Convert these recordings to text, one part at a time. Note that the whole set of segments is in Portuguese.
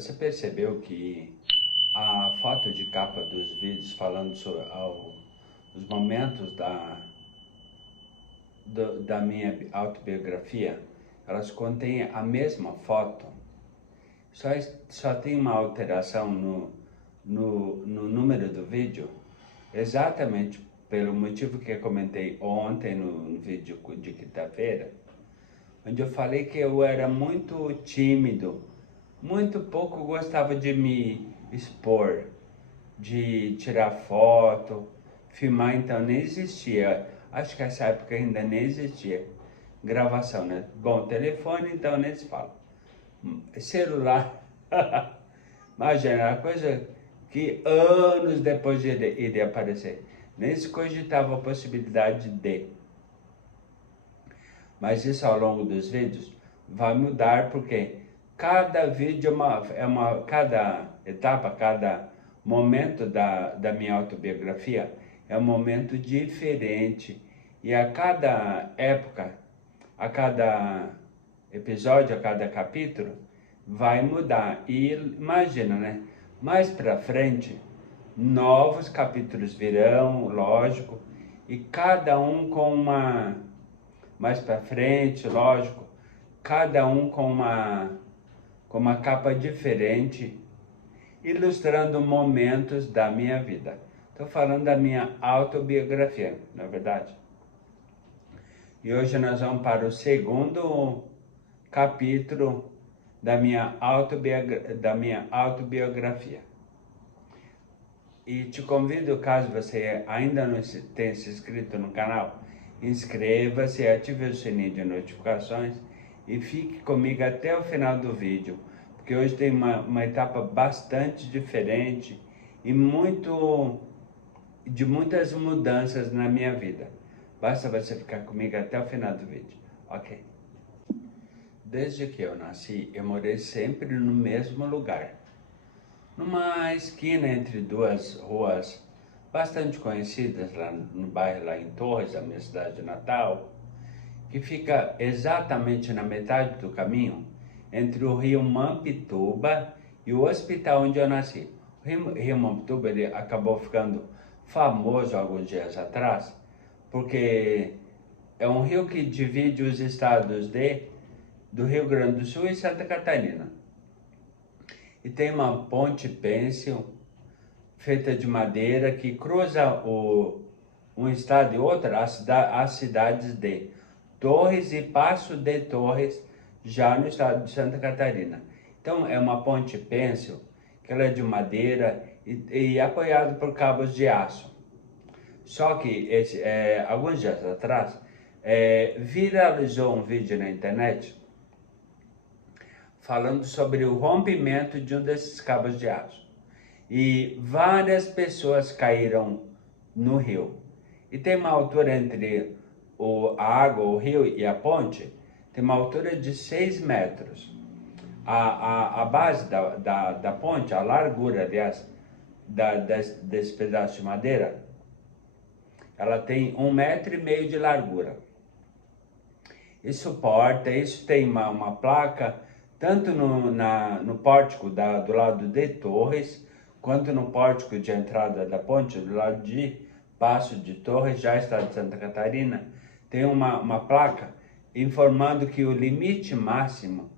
Você percebeu que a foto de capa dos vídeos falando sobre os momentos da minha autobiografia, elas contêm a mesma foto, só tem uma alteração no número do vídeo, exatamente pelo motivo que eu comentei ontem no vídeo de quinta-feira, onde eu falei que eu era muito tímido, muito pouco gostava de me expor, de tirar foto, filmar, então nem existia. Acho que essa época ainda nem existia gravação, né? Bom, telefone então nem se fala. Celular, imagina, a coisa que anos depois iria aparecer. Nem se cogitava a possibilidade de. Mas isso ao longo dos vídeos vai mudar porque cada vídeo cada etapa, cada momento da minha autobiografia é um momento diferente. E a cada época, a cada episódio, a cada capítulo, vai mudar. E imagina, né? Mais pra frente, novos capítulos virão, lógico, e cada um com uma... Mais pra frente, lógico, cada um com uma capa diferente, ilustrando momentos da minha vida. Estou falando da minha autobiografia, na verdade. E hoje nós vamos para o segundo capítulo da minha autobiografia. E te convido, caso você ainda não tenha se inscrito no canal, inscreva-se, ative o sininho de notificações e fique comigo até o final do vídeo, porque hoje tem uma etapa bastante diferente e de muitas mudanças na minha vida. Basta você ficar comigo até o final do vídeo, ok? Desde que eu nasci, eu morei sempre no mesmo lugar, numa esquina entre duas ruas bastante conhecidas lá no bairro, lá em Torres, a minha cidade natal, que fica exatamente na metade do caminho entre o rio Mampituba e o hospital onde eu nasci. O rio Mampituba ele acabou ficando famoso alguns dias atrás, porque é um rio que divide os estados do Rio Grande do Sul e Santa Catarina. E tem uma ponte pêncil feita de madeira que cruza um estado e outro, as cidades de Torres e Passo de Torres, já no estado de Santa Catarina. Então é uma ponte pêncil, que ela é de madeira e apoiada por cabos de aço. Só que alguns dias atrás viralizou um vídeo na internet falando sobre o rompimento de um desses cabos de aço. E várias pessoas caíram no rio. E tem uma altura entre a água, o rio e a ponte, tem uma altura de 6 metros. A base da ponte, a largura, aliás, desse pedaço de madeira, ela tem 1,5 metro de largura. E suporta, isso tem uma placa, tanto no pórtico do lado de Torres, quanto no pórtico de entrada da ponte, do lado de Passo de Torres, já estado de Santa Catarina, tem uma placa informando que o limite máximo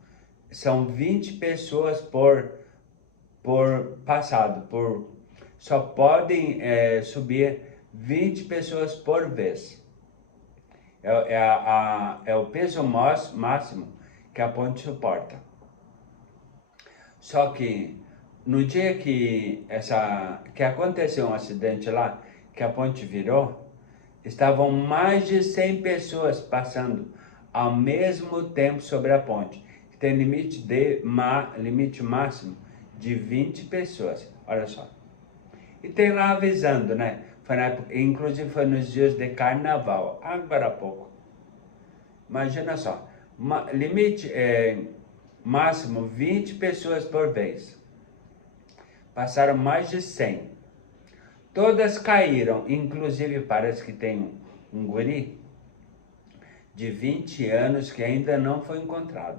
são 20 pessoas por passado, só podem subir 20 pessoas por vez. É o peso máximo que a ponte suporta. Só que no dia que aconteceu um acidente lá, que a ponte virou, estavam mais de 100 pessoas passando ao mesmo tempo sobre a ponte, que tem limite máximo de 20 pessoas, olha só. E tem lá avisando, né? Foi na época, inclusive foi nos dias de carnaval, agora há pouco. Imagina só, limite máximo 20 pessoas por vez. Passaram mais de 100. Todas caíram, inclusive parece que tem um guri de 20 anos que ainda não foi encontrado.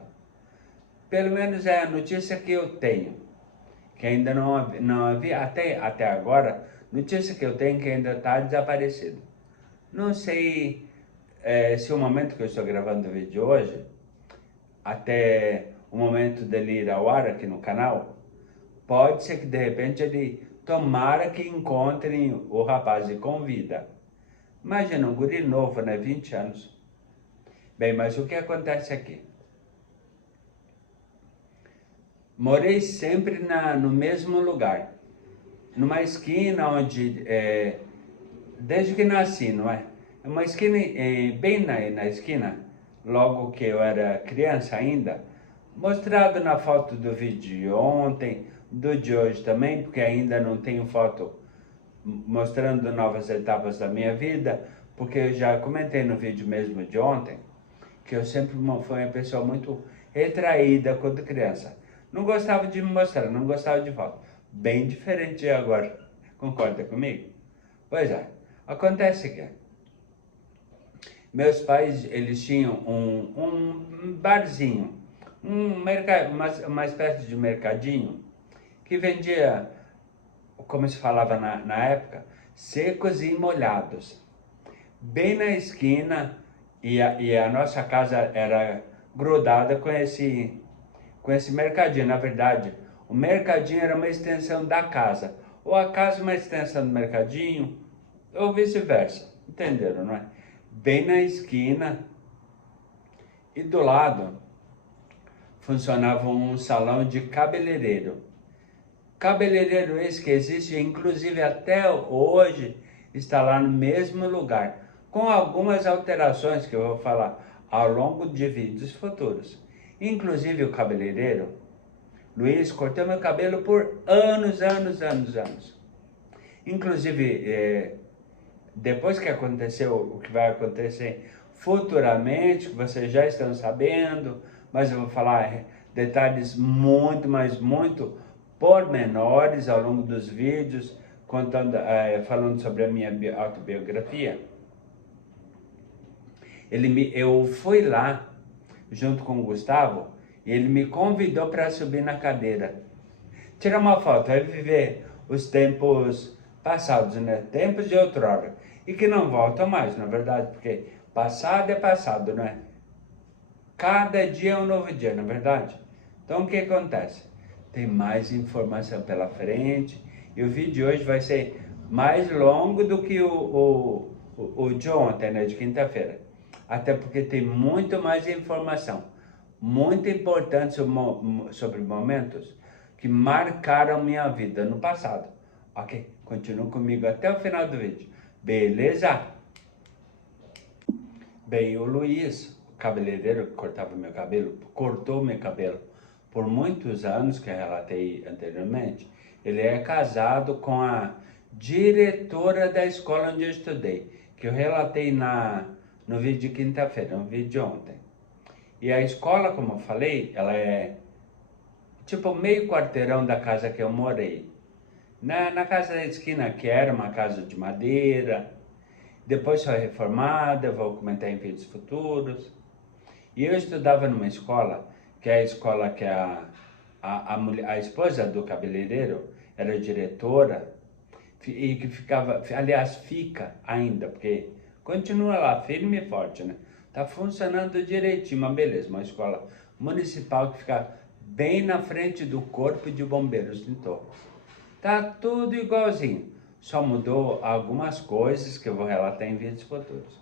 Pelo menos é a notícia que eu tenho. que ainda não havia, até agora, notícia que eu tenho que ainda está desaparecido. Não sei se o momento que eu estou gravando o vídeo hoje, até o momento dele ir ao ar aqui no canal, pode ser que de repente ele tomara que encontrem o rapaz e com vida. Imagina, um guri novo, né? 20 anos. Bem, mas o que acontece aqui? Morei sempre no mesmo lugar. Numa esquina onde, desde que nasci, não é? Uma esquina, bem na esquina, logo que eu era criança ainda, mostrado na foto do vídeo de ontem, do de hoje também, porque ainda não tenho foto mostrando novas etapas da minha vida, porque eu já comentei no vídeo mesmo de ontem, que eu sempre fui uma pessoa muito retraída quando criança. Não gostava de me mostrar, não gostava de foto. Bem diferente de agora. Concorda comigo? Pois é. Acontece que meus pais, eles tinham um barzinho, uma espécie de mercadinho, que vendia, como se falava na época, secos e molhados. Bem na esquina, e a nossa casa era grudada com esse mercadinho. Na verdade, o mercadinho era uma extensão da casa, ou a casa uma extensão do mercadinho, ou vice-versa. Entenderam, não é? Bem na esquina, e do lado funcionava um salão de cabeleireiro. Cabeleireiro esse que existe, inclusive até hoje, está lá no mesmo lugar, com algumas alterações que eu vou falar ao longo de vídeos futuros. Inclusive o cabeleireiro, Luiz, cortou meu cabelo por anos. Inclusive, depois que aconteceu o que vai acontecer futuramente, que vocês já estão sabendo, mas eu vou falar detalhes muito, mas muito pormenores ao longo dos vídeos, falando sobre a minha autobiografia. Eu fui lá junto com o Gustavo e ele me convidou para subir na cadeira, tirar uma foto, reviver os tempos passados, né? Tempos de outrora, e que não voltam mais, na verdade, porque passado é passado, não é? Cada dia é um novo dia, na verdade. Então o que acontece? Tem mais informação pela frente, e o vídeo de hoje vai ser mais longo do que o de ontem, né? De quinta-feira. Até porque tem muito mais informação, muito importante sobre momentos que marcaram minha vida no passado. Ok? Continua comigo até o final do vídeo. Beleza? Bem, o Luiz, o cabeleireiro que cortava meu cabelo, cortou meu cabelo por muitos anos, que eu relatei anteriormente. Ele é casado com a diretora da escola onde eu estudei, que eu relatei no vídeo de quinta-feira, no vídeo de ontem. E a escola, como eu falei, ela é tipo meio quarteirão da casa que eu morei. Na casa da esquina, que era uma casa de madeira, depois foi reformada, eu vou comentar em vídeos futuros. E eu estudava numa escola, que é a escola que a esposa do cabeleireiro era diretora, e que ficava, aliás, fica ainda, porque continua lá, firme e forte, né? Tá funcionando direitinho, mas beleza, uma escola municipal que fica bem na frente do Corpo de Bombeiros de Torres. Tá tudo igualzinho, só mudou algumas coisas que eu vou relatar em vídeos futuros.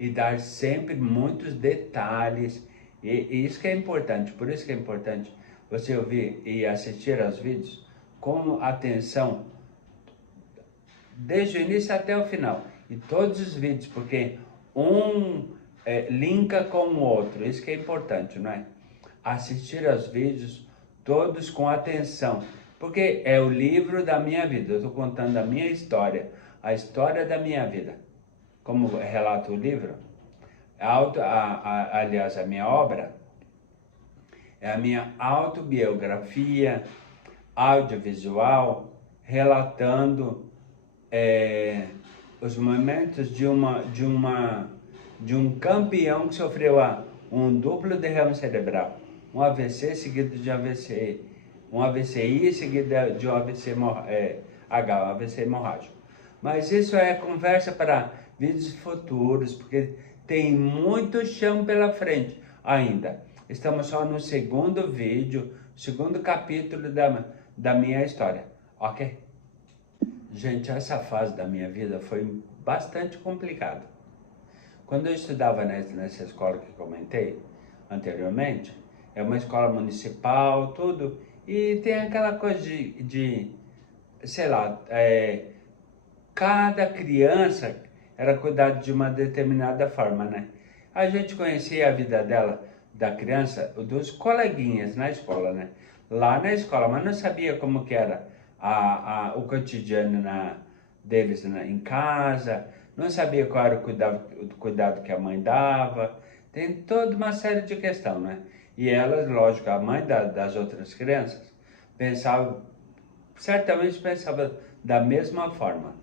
E dar sempre muitos detalhes, e isso que é importante, por isso que é importante você ouvir e assistir aos vídeos com atenção, desde o início até o final, e todos os vídeos, porque linka com o outro, isso que é importante, não é? Assistir aos vídeos todos com atenção, porque é o livro da minha vida, eu estou contando a minha história, a história da minha vida, como relata o livro. Aliás, a minha obra é a minha autobiografia audiovisual, relatando os momentos de um campeão que sofreu um duplo derrame cerebral, um AVC seguido de AVC um AVCI seguida de um AVC, um AVC hemorrágico. Mas isso é conversa para vídeos futuros, porque tem muito chão pela frente ainda. Estamos só no segundo vídeo, segundo capítulo da minha história, ok? Gente, essa fase da minha vida foi bastante complicada. Quando eu estudava nessa escola que comentei anteriormente, é uma escola municipal, tudo, e tem aquela coisa sei lá, cada criança era cuidada de uma determinada forma, né? A gente conhecia a vida dela, da criança, dos coleguinhas na escola, né? Lá na escola, mas não sabia como que era o cotidiano deles em casa, não sabia qual era o cuidado que a mãe dava, tem toda uma série de questões, né? E elas, lógico, a mãe das outras crianças, certamente pensava da mesma forma.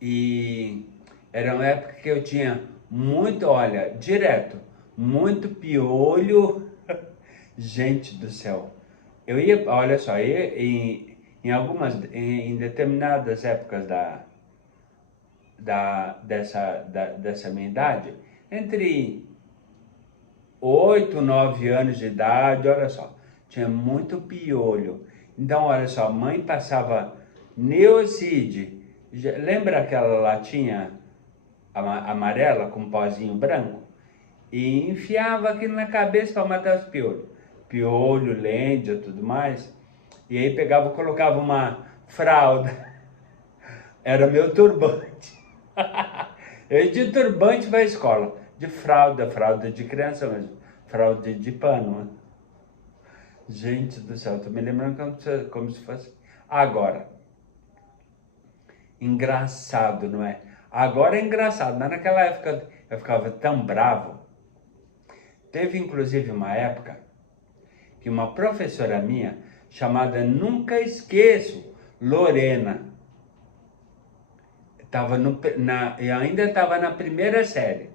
E era uma época que eu tinha muito, olha, direto, muito piolho. Gente do céu. Eu ia, olha só, em determinadas épocas dessa minha idade, entre 8, 9 anos de idade, olha só, tinha muito piolho. Então, olha só, a mãe passava Neocid. Lembra aquela latinha amarela com pozinho branco? E enfiava aquilo na cabeça para matar os piolhos. Piolho, lêndia, tudo mais. E aí pegava, colocava uma fralda. Era meu turbante. Eu ia de turbante para a escola. De fralda de criança mesmo. Fralda de pano. Gente do céu, tô me lembrando como se fosse agora. Engraçado, não é? Agora é engraçado, mas naquela época eu ficava tão bravo. Teve inclusive uma época que uma professora minha, chamada, nunca esqueço, Lorena, eu ainda estava na primeira série.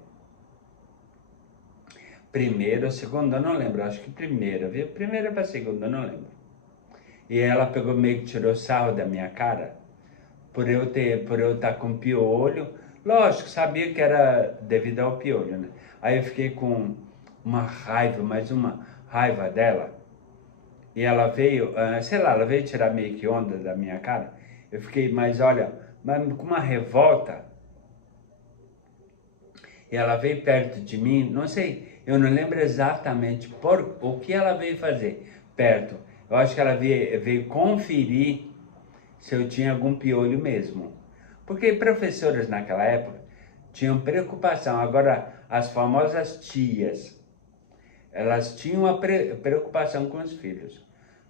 Primeira ou segunda, eu não lembro, acho que primeira, viu? Primeira para segunda, eu não lembro. E ela pegou meio que tirou sarro da minha cara, por eu estar com piolho. Lógico, sabia que era devido ao piolho, né? Aí eu fiquei com uma raiva, mais uma raiva dela. E ela veio, sei lá, ela veio tirar meio que onda da minha cara. Eu fiquei, mas olha, com uma revolta. E ela veio perto de mim, não sei, eu não lembro exatamente por o que ela veio fazer perto. Eu acho que ela veio conferir se eu tinha algum piolho mesmo. Porque professoras naquela época tinham preocupação. Agora, as famosas tias, elas tinham uma preocupação com os filhos.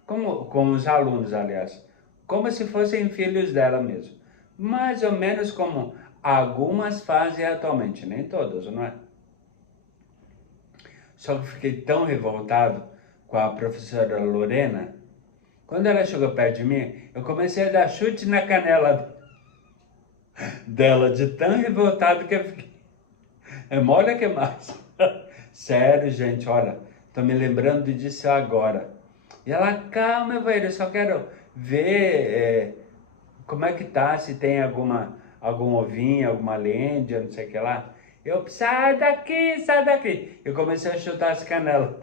Com os alunos, aliás. Como se fossem filhos dela mesmo. Mais ou menos como algumas fazem atualmente. Nem todas, não é? Só que fiquei tão revoltado com a professora Lorena. Quando ela chegou perto de mim, eu comecei a dar chute na canela dela, de tão revoltado que eu fiquei. Olha que mais. Sério, gente, olha, tô me lembrando disso agora. E ela, calma, velho, eu só quero ver como é que tá, se tem algum ovinho, alguma lêndia, não sei o que lá. Eu, sai daqui, sai daqui. Eu comecei a chutar as canelas.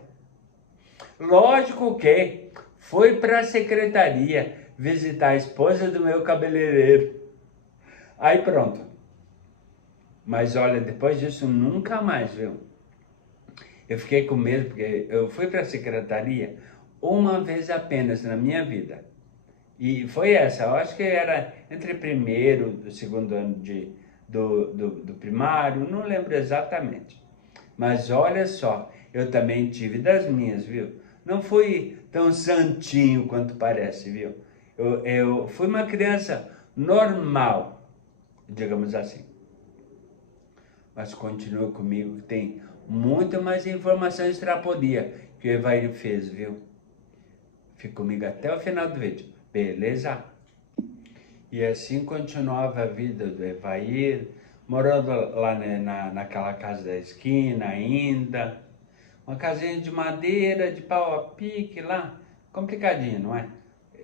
Lógico que fui para a secretaria visitar a esposa do meu cabeleireiro. Aí pronto. Mas olha, depois disso nunca mais, viu? Eu fiquei com medo, porque eu fui para a secretaria uma vez apenas na minha vida. E foi essa, eu acho que era entre primeiro e segundo ano do primário, não lembro exatamente. Mas olha só, eu também tive das minhas, viu? Não fui tão santinho quanto parece, viu? Eu fui uma criança normal, digamos assim. Mas continua comigo, que tem muito mais informação extrapodia que o Evair fez, viu? Fica comigo até o final do vídeo, beleza? E assim continuava a vida do Evair, morando lá naquela casa da esquina ainda, Uma casinha de madeira, de pau a pique lá, complicadinho, não é?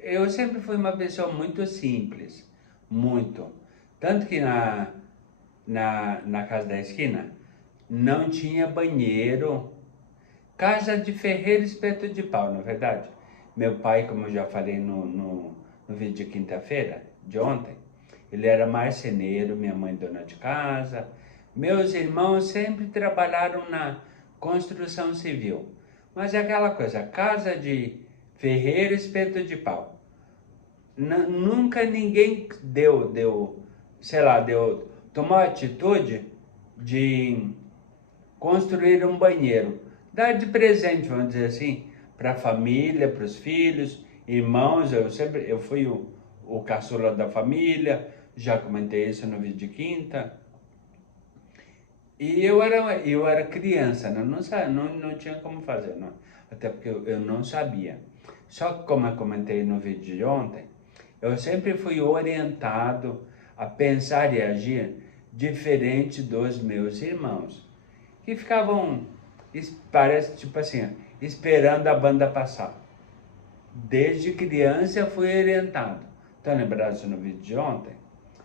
Eu sempre fui uma pessoa muito simples, muito. Tanto que na casa da esquina não tinha banheiro, casa de ferreiro espeto de pau, na verdade. Meu pai, como eu já falei no vídeo de quinta-feira, de ontem, ele era marceneiro, minha mãe dona de casa. Meus irmãos sempre trabalharam na construção civil. Mas é aquela coisa, casa de ferreiro espeto de pau. Nunca ninguém sei lá, tomou a atitude de construir um banheiro, dar de presente, vamos dizer assim, para a família, para os filhos, irmãos. Eu fui o caçula da família, já comentei isso no vídeo de quinta. E eu era criança, né? Não tinha como fazer, não. Até porque eu não sabia. Só que, como eu comentei no vídeo de ontem, eu sempre fui orientado a pensar e agir diferente dos meus irmãos, que ficavam, parece tipo assim, esperando a banda passar. Desde criança eu fui orientado. Estão lembrados no vídeo de ontem?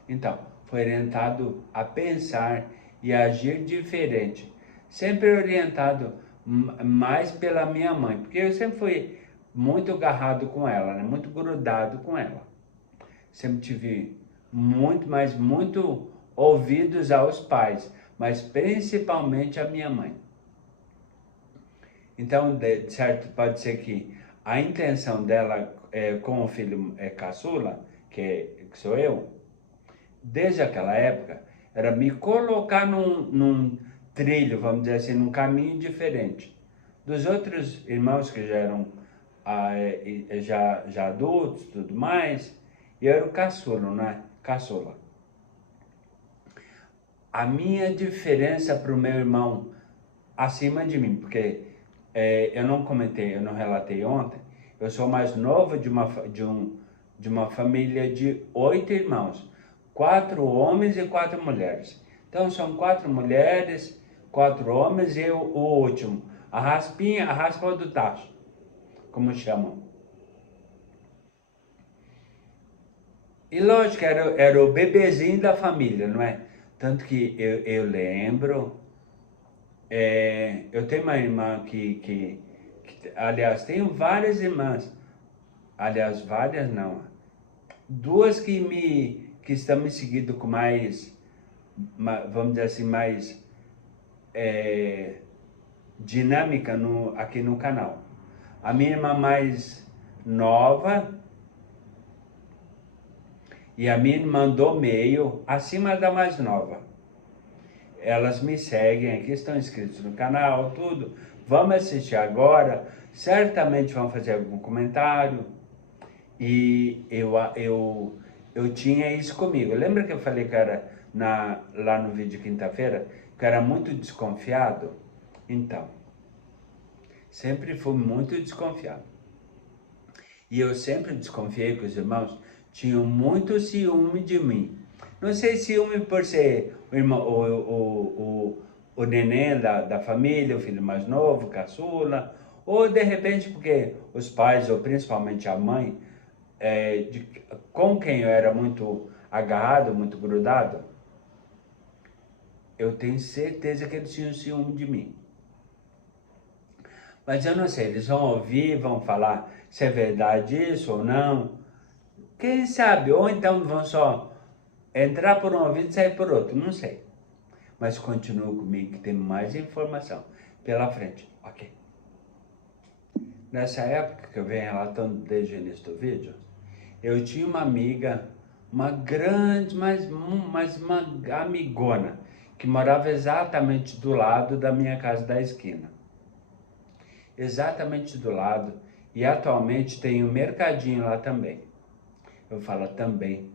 Então, foi orientado a pensar e agir diferente. Sempre orientado mais pela minha mãe, porque eu sempre fui muito agarrado com ela, né? Muito grudado com ela. Sempre tive muito ouvidos aos pais, mas principalmente a minha mãe. Então, de certo, pode ser que a intenção dela com o filho caçula, que sou eu, desde aquela época, era me colocar num trilho, vamos dizer assim, num caminho diferente dos outros irmãos que já eram já adultos, tudo mais. E eu era o caçula, né? Caçula. A minha diferença para o meu irmão acima de mim, porque eu não comentei, eu não relatei ontem, eu sou mais novo de uma família de 8 irmãos, 4 homens e 4 mulheres. Então são 4 mulheres, 4 homens e o último, a raspinha, a raspa do tacho, como chamam. E lógico, era o bebezinho da família, não é? Tanto que eu lembro, eu tenho uma irmã aliás, tenho várias irmãs, aliás, várias não, duas que estão me seguindo com mais, vamos dizer assim, mais dinâmica aqui no canal. A minha irmã mais nova e a minha irmã do meio, acima da mais nova. Elas me seguem aqui, estão inscritos no canal, tudo. Vamos assistir agora, certamente vão fazer algum comentário. E eu tinha isso comigo. Lembra que eu falei que era lá no vídeo de quinta-feira, que eu era muito desconfiado? Então, sempre fui muito desconfiado. E eu sempre desconfiei que os irmãos tinham muito ciúme de mim. Não sei, ciúme por ser o irmão, o neném da família, o filho mais novo, caçula, ou de repente porque os pais, ou principalmente a mãe, com quem eu era muito agarrado, muito grudado, eu tenho certeza que eles tinham ciúme de mim. Mas eu não sei, eles vão ouvir, vão falar se é verdade isso ou não. Quem sabe? Ou então vão só entrar por um ouvido e sair por outro, não sei. Mas continua comigo que tem mais informação pela frente, ok? Nessa época que eu venho relatando desde o início do vídeo, eu tinha uma amiga, uma grande, mas uma amigona, que morava exatamente do lado da minha casa da esquina. Exatamente do lado, e atualmente tem um mercadinho lá também. Eu falo também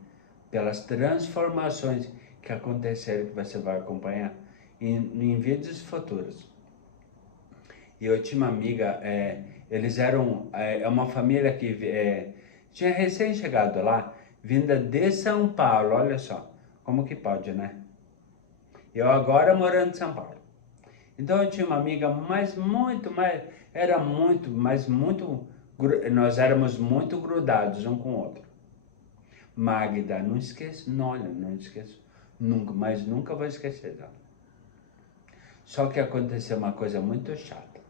pelas transformações que aconteceram, que você vai acompanhar em vídeos futuros. E eu tinha uma amiga, eles eram uma família que tinha recém chegado lá, vinda de São Paulo, olha só, como que pode, né? Eu agora morando em São Paulo. Então eu tinha uma amiga, nós éramos muito grudados um com o outro. Magda, não esqueço, não, olha, não esqueço nunca, mas nunca vou esquecer dela. Só que aconteceu uma coisa muito chata.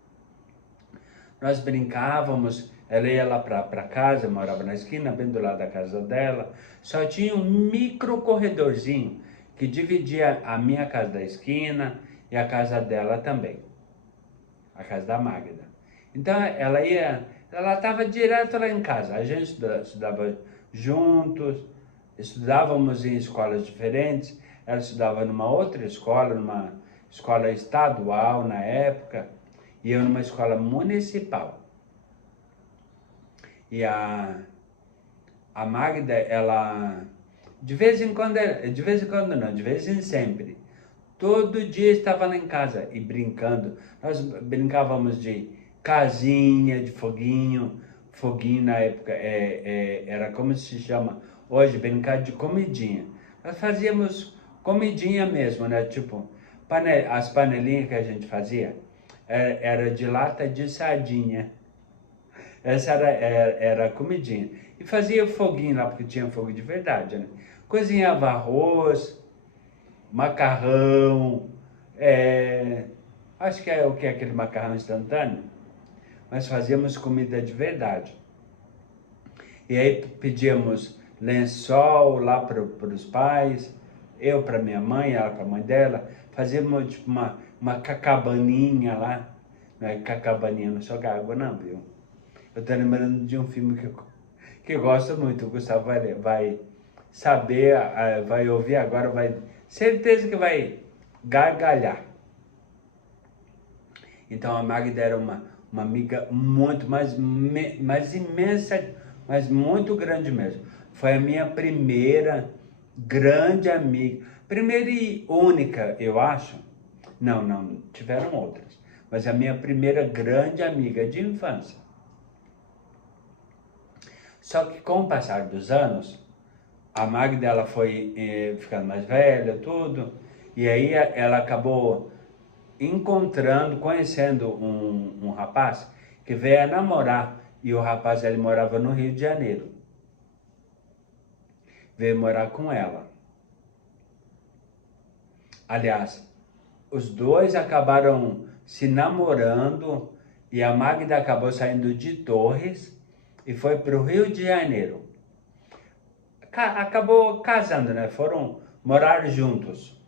Nós brincávamos, ela ia lá para casa, eu morava na esquina, bem do lado da casa dela. Só tinha um micro corredorzinho que dividia a minha casa da esquina e a casa dela também. A casa da Magda. Então ela estava direto lá em casa. A gente estudava juntos, estudávamos em escolas diferentes. Ela estudava numa outra escola, numa escola estadual na época, e eu numa escola municipal. E a Magda, ela, de vez em quando não, de vez em sempre, todo dia estava lá em casa e brincando. Nós brincávamos de casinha, de foguinho. Foguinho na época era como se chama hoje, brincar de comidinha. Nós fazíamos comidinha mesmo, né? Tipo, as panelinhas que a gente fazia era de lata de sardinha. Essa era a comidinha. E fazia foguinho lá, porque tinha fogo de verdade, né? Cozinhava arroz, macarrão, acho que é o que é aquele macarrão instantâneo, mas fazíamos comida de verdade. E aí pedíamos lençol lá para os pais, eu para minha mãe, ela para a mãe dela, fazíamos tipo uma cacabaninha lá, não é cacabaninha, não só água não, viu? Eu tô lembrando de um filme que eu gosto muito, o Gustavo vai saber, vai ouvir agora, certeza que vai gargalhar. Então a Magda era uma amiga muito mais imensa, mas muito grande mesmo. Foi a minha primeira grande amiga, primeira e única, eu acho. Não, tiveram outras, mas a minha primeira grande amiga de infância. Só que com o passar dos anos, a Magda ela foi ficando mais velha, tudo, e aí ela acabou conhecendo um rapaz que veio a namorar, e o rapaz ele morava no Rio de Janeiro. Veio morar com ela. Aliás, os dois acabaram se namorando e a Magda acabou saindo de Torres e foi para o Rio de Janeiro. Acabou casando, né? Foram morar juntos.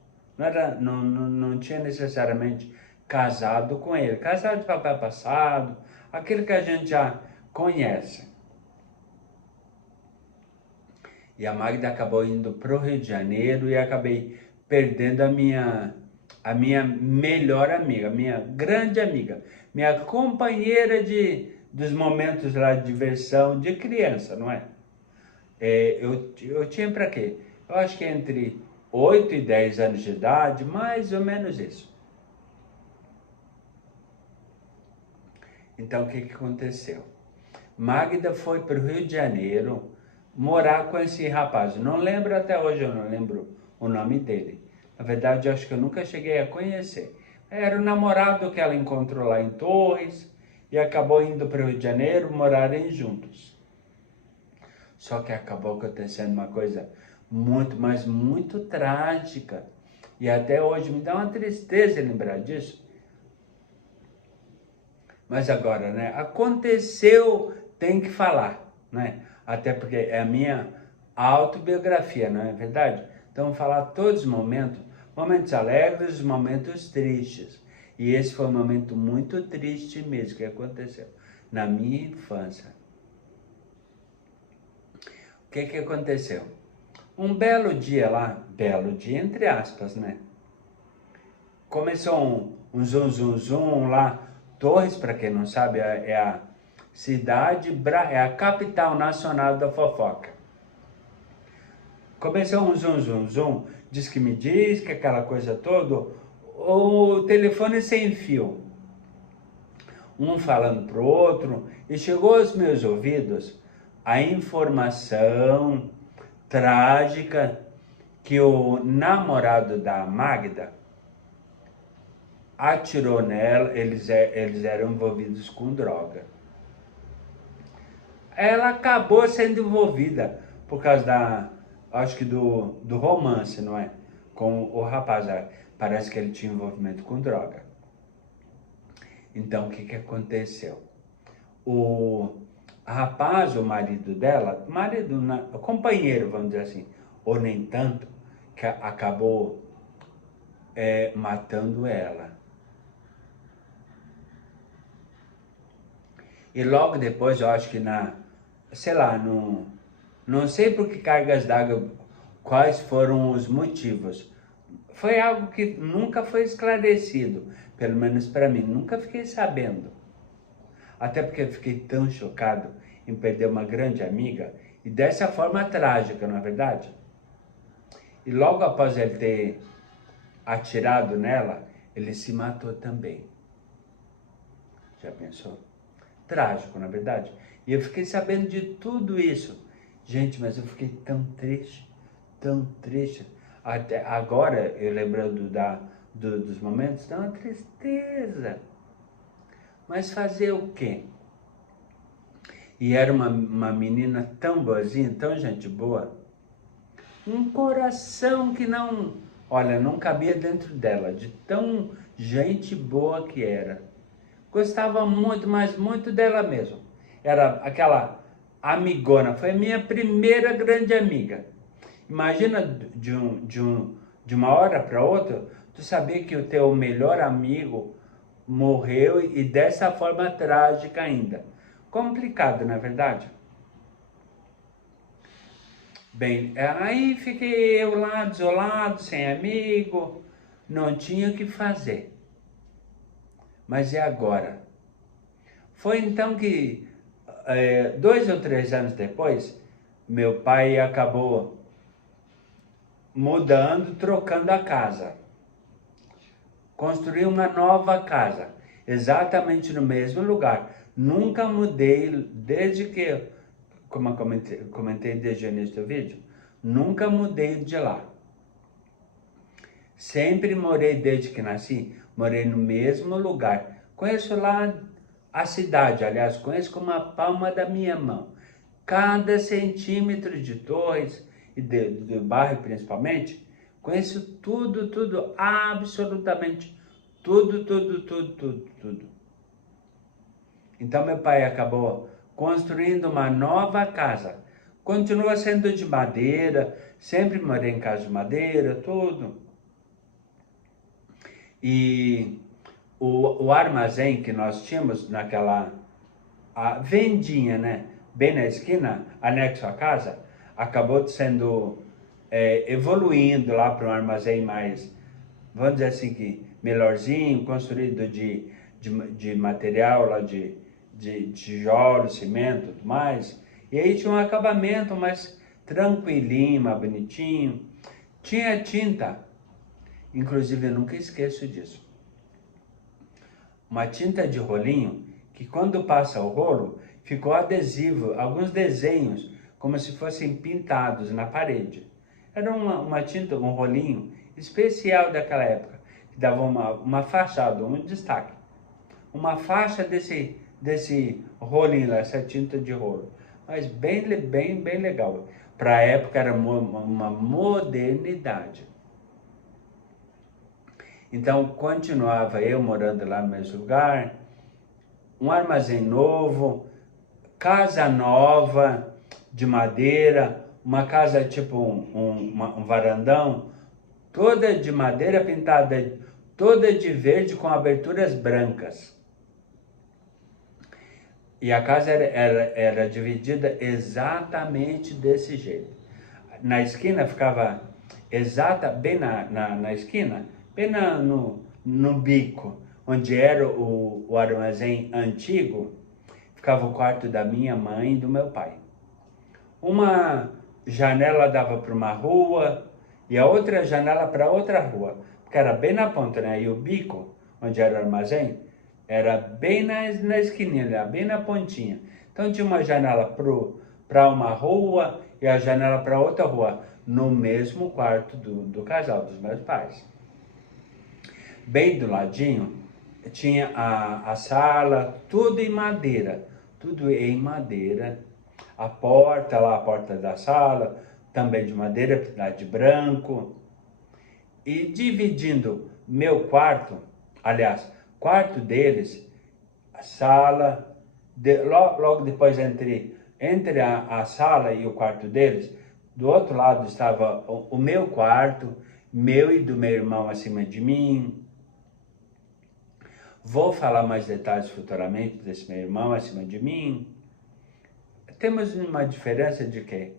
Não tinha necessariamente casado com ele. Casado de papel passado, aquele que a gente já conhece. E a Magda acabou indo para o Rio de Janeiro e acabei perdendo a minha melhor amiga, a minha grande amiga, minha companheira dos momentos lá de diversão de criança, não é? Eu tinha para quê? Eu acho que entre 8 e 10 anos de idade, mais ou menos isso. Então, o que aconteceu? Magda foi para o Rio de Janeiro morar com esse rapaz. Não lembro até hoje, eu não lembro o nome dele. Na verdade, eu acho que eu nunca cheguei a conhecer. Era o namorado que ela encontrou lá em Torres e acabou indo para o Rio de Janeiro morarem juntos. Só que acabou acontecendo uma coisa muito, mas muito trágica. E até hoje me dá uma tristeza lembrar disso. Mas agora, né? Aconteceu, tem que falar, né? Até porque é a minha autobiografia, não é verdade? Então, vou falar todos os momentos alegres, momentos tristes. E esse foi um momento muito triste mesmo que aconteceu na minha infância. O que aconteceu? Um belo dia lá, belo dia entre aspas, né? Começou um zum lá. Torres, para quem não sabe, é a é a capital nacional da fofoca. Começou um zum, diz que me diz, que aquela coisa toda, o telefone sem fio. Um falando pro outro, e chegou aos meus ouvidos a informação trágica que o namorado da Magda atirou nela, eles eram envolvidos com droga. Ela acabou sendo envolvida por causa acho que do romance, não é? Com o rapaz, parece que ele tinha envolvimento com droga. Então, o que aconteceu? O rapaz, o marido dela, o companheiro, vamos dizer assim, ou nem tanto, que acabou matando ela. E logo depois, eu acho que sei lá, não sei por que cargas d'água, quais foram os motivos. Foi algo que nunca foi esclarecido, pelo menos para mim, nunca fiquei sabendo. Até porque eu fiquei tão chocado em perder uma grande amiga, e dessa forma trágica, não é verdade? E logo após ele ter atirado nela, ele se matou também. Já pensou? Trágico, na verdade. E eu fiquei sabendo de tudo isso. Gente, mas eu fiquei tão triste, tão triste. Até agora, eu lembrando dos momentos, dá uma tristeza. Mas fazer o quê? E era uma menina tão boazinha, tão gente boa. Um coração que olha, não cabia dentro dela, de tão gente boa que era. Gostava muito, mas muito dela mesmo. Era aquela amigona, foi minha primeira grande amiga. Imagina de uma hora para outra, tu saber que o teu melhor amigo morreu e dessa forma trágica ainda. Complicado, não é verdade? Bem, aí fiquei eu lá desolado, sem amigo, não tinha o que fazer. Mas e agora? Foi então que, 2 ou 3 anos depois, meu pai acabou mudando, trocando a casa. Construí uma nova casa, exatamente no mesmo lugar. Nunca mudei desde que, como eu comentei desde o início do vídeo, nunca mudei de lá. Sempre morei desde que nasci, morei no mesmo lugar. Conheço lá a cidade, aliás, conheço como a palma da minha mão. Cada centímetro de Torres e do bairro principalmente, conheço tudo, absolutamente tudo. Então meu pai acabou construindo uma nova casa. Continua sendo de madeira, sempre morei em casa de madeira, tudo. E o armazém que nós tínhamos a vendinha, né, bem na esquina, anexo à casa, acabou sendo evoluindo lá para um armazém mais, vamos dizer assim, que melhorzinho, construído de material lá de tijolo, cimento, tudo mais. E aí tinha um acabamento mais tranquilinho, mais bonitinho. Tinha tinta, inclusive eu nunca esqueço disso. Uma tinta de rolinho que quando passa o rolo, ficou adesivo, alguns desenhos, como se fossem pintados na parede. Era uma tinta, um rolinho especial daquela época, que dava uma fachada, um destaque. Uma faixa desse rolinho lá, essa tinta de rolo. Mas bem legal. Para a época era uma modernidade. Então continuava eu morando lá no mesmo lugar, um armazém novo, casa nova de madeira, uma casa tipo um varandão, toda de madeira pintada, toda de verde com aberturas brancas. E a casa era dividida exatamente desse jeito. Na esquina ficava bem na esquina, bem no bico, onde era o armazém antigo, ficava o quarto da minha mãe e do meu pai. Uma janela dava para uma rua e a outra janela para outra rua, porque era bem na ponta, né? E o bico, onde era o armazém, era bem na esquininha, bem na pontinha. Então tinha uma janela para uma rua e a janela para outra rua, no mesmo quarto do casal, dos meus pais. bem do ladinho, tinha a sala, tudo em madeira. Tudo em madeira. A porta lá, a porta da sala, também de madeira, pintada de branco. E dividindo meu quarto, aliás, quarto deles, a sala, logo depois entre a sala e o quarto deles, do outro lado estava o meu quarto, meu e do meu irmão acima de mim. Vou falar mais detalhes futuramente desse meu irmão acima de mim. Temos uma diferença de quê?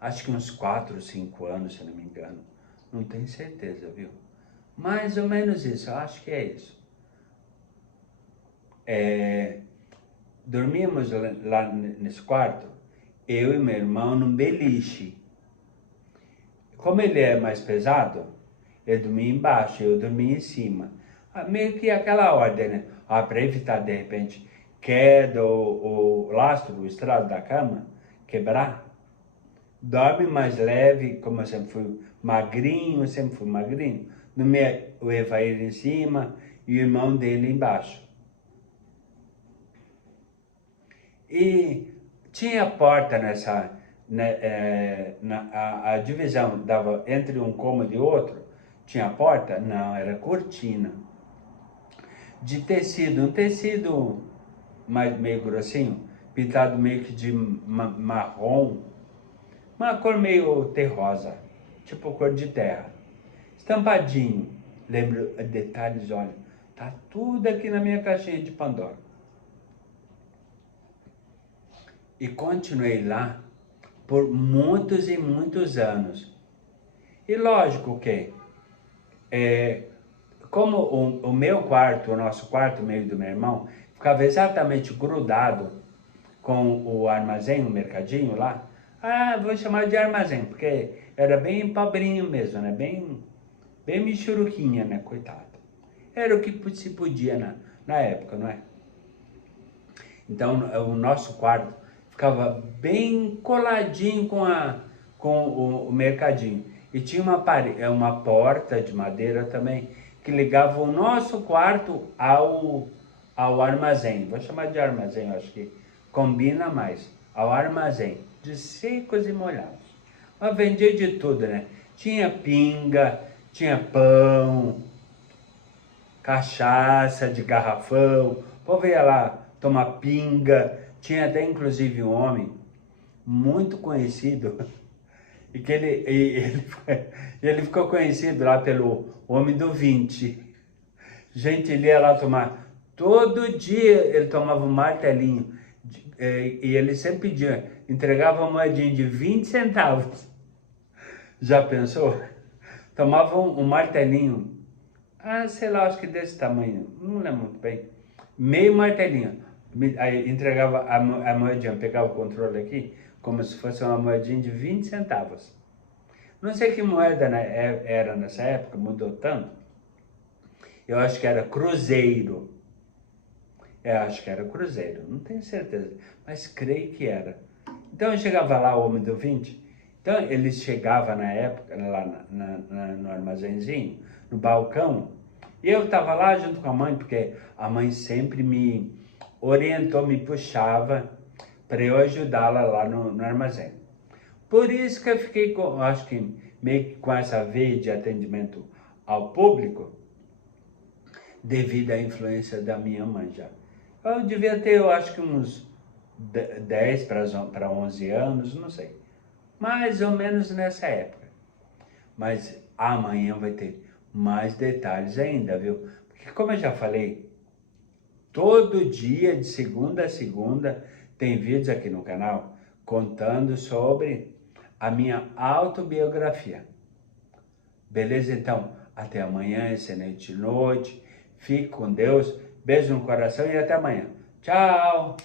Acho que uns 4, 5 anos, se não me engano. Não tenho certeza, viu? Mais ou menos isso, eu acho que é isso. Dormíamos lá nesse quarto, eu e meu irmão, num beliche. Como ele é mais pesado, eu dormia embaixo, eu dormia em cima. Meio que aquela ordem, né? Para evitar, de repente, queda o lastro, o estrado da cama, quebrar. Dorme mais leve, como eu sempre fui magrinho, o Evair em cima e o irmão dele embaixo. E tinha porta a divisão dava entre um cômodo e outro, tinha porta? Não, era cortina. De tecido, um tecido meio grossinho, pintado meio que de marrom, uma cor meio terrosa, tipo cor de terra. Estampadinho, lembro detalhes, olha, tá tudo aqui na minha caixinha de Pandora. E continuei lá por muitos e muitos anos. E lógico que, como o meu quarto, o nosso quarto, meio do meu irmão, ficava exatamente grudado com o armazém, o mercadinho lá. Vou chamar de armazém, porque era bem pobrinho mesmo, né? Bem michuruquinha, né? Coitado. Era o que se podia na época, não é? Então, o nosso quarto ficava bem coladinho com o mercadinho. E tinha uma porta de madeira também, que ligava o nosso quarto ao armazém. Vou chamar de armazém, acho que combina mais. Ao armazém, de secos e molhados. Mas vendia de tudo, né? Tinha pinga, tinha pão, cachaça de garrafão. O povo ia lá tomar pinga. Tinha até inclusive um homem muito conhecido e que ele ficou conhecido lá pelo Homem do 20. Gente, ele ia lá tomar. Todo dia ele tomava um martelinho e ele sempre pedia, entregava uma moedinha de 20 centavos. Já pensou? Tomava um martelinho, sei lá, acho que desse tamanho, não lembro muito bem. Meio martelinho. Aí entregava a moedinha, pegava o controle aqui, como se fosse uma moedinha de 20 centavos. Não sei que moeda era nessa época, mudou tanto. Eu acho que era cruzeiro. Acho que era cruzeiro, não tenho certeza, mas creio que era. Então eu chegava lá, o Homem do 20, então ele chegava na época, lá no armazenzinho, no balcão, e eu estava lá junto com a mãe, porque a mãe sempre me orientou, me puxava para eu ajudá-la lá no armazém. Por isso que eu fiquei, acho que meio que com essa veia de atendimento ao público, devido à influência da minha mãe já. Eu devia ter, eu acho que uns 10 para 11 anos, não sei. Mais ou menos nessa época. Mas amanhã vai ter mais detalhes ainda, viu? Porque como eu já falei, todo dia, de segunda a segunda, tem vídeos aqui no canal contando sobre a minha autobiografia. Beleza? Então, até amanhã, excelente noite. Fique com Deus. Beijo no coração e até amanhã. Tchau!